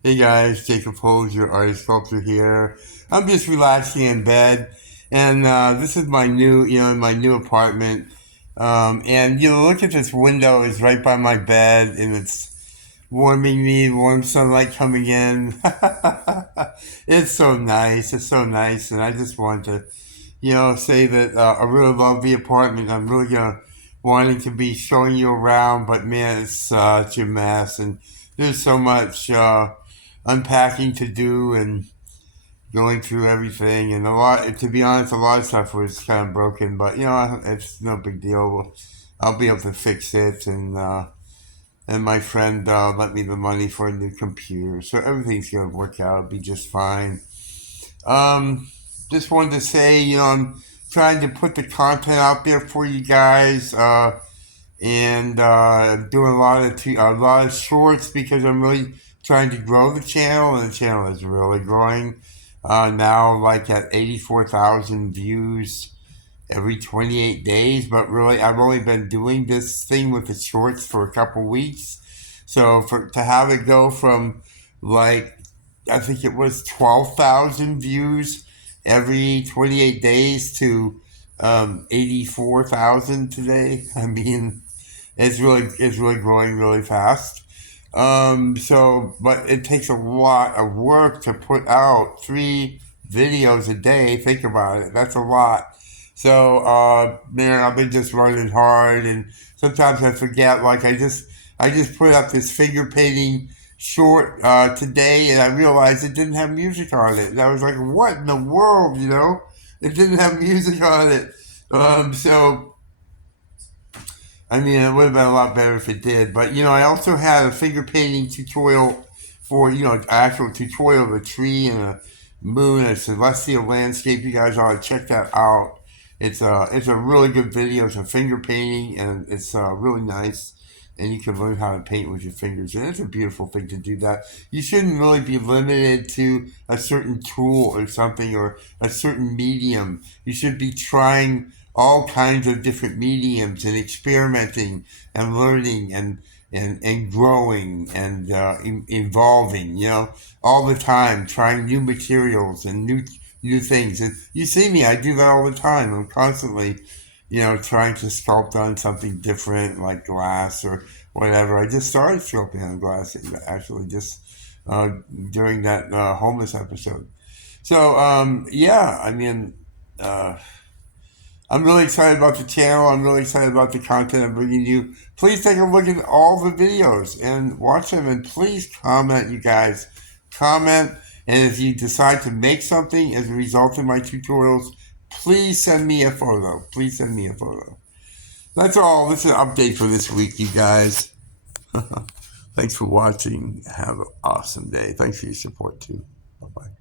Hey guys, Jacob Folger, artist sculptor here. I'm just relaxing in bed, and this is my new, my new apartment. And look at this window; it's right by my bed, and it's warming me, warm sunlight coming in. It's so nice. It's so nice, and I just want to, say that I really love the apartment. I'm really gonna wanting to be showing you around, but man, it's such a mess, and there's so much unpacking to do and going through everything. And a lot, to be honest, a lot of stuff was kind of broken, but it's no big deal. I'll be able to fix it, and my friend lent me the money for a new computer, so everything's gonna work out. It'll be just fine. Um, just wanted to say, I'm trying to put the content out there for you guys, and doing a lot of shorts because I'm really trying to grow the channel, and the channel is really growing. Now, like at 84,000 views every 28 days, but really, I've only been doing this thing with the shorts for a couple weeks. So to have it go from like I think it was 12,000 views every 28 days to 84,000 today. I mean, it's really growing really fast. But it takes a lot of work to put out 3 videos a day. Think about it. That's a lot. So, man, I've been just running hard, and sometimes I forget. Like I just put up this finger painting short today, and I realized it didn't have music on it. And I was like, "What in the world?" It didn't have music on it. So I mean, it would have been a lot better if it did. But I also had a finger painting tutorial for actual tutorial of a tree and a moon, a celestial landscape. You guys ought to check that out. It's a really good video. It's a finger painting, and it's really nice. And you can learn how to paint with your fingers, and it's a beautiful thing to do that. You shouldn't really be limited to a certain tool or something or a certain medium. You should be trying all kinds of different mediums and experimenting and learning and growing and evolving, all the time, trying new materials and new things. And you see me, I do that all the time. I'm constantly, trying to sculpt on something different like glass or whatever. I just started sculpting on glass actually just uh, during that homeless episode. So, yeah, I mean, uh, I'm really excited about the channel. I'm really excited about the content I'm bringing you. Please take a look at all the videos and watch them. And please comment, you guys. Comment. And if you decide to make something as a result of my tutorials, please send me a photo. Please send me a photo. That's all. This is an update for this week, you guys. Thanks for watching. Have an awesome day. Thanks for your support, too. Bye bye.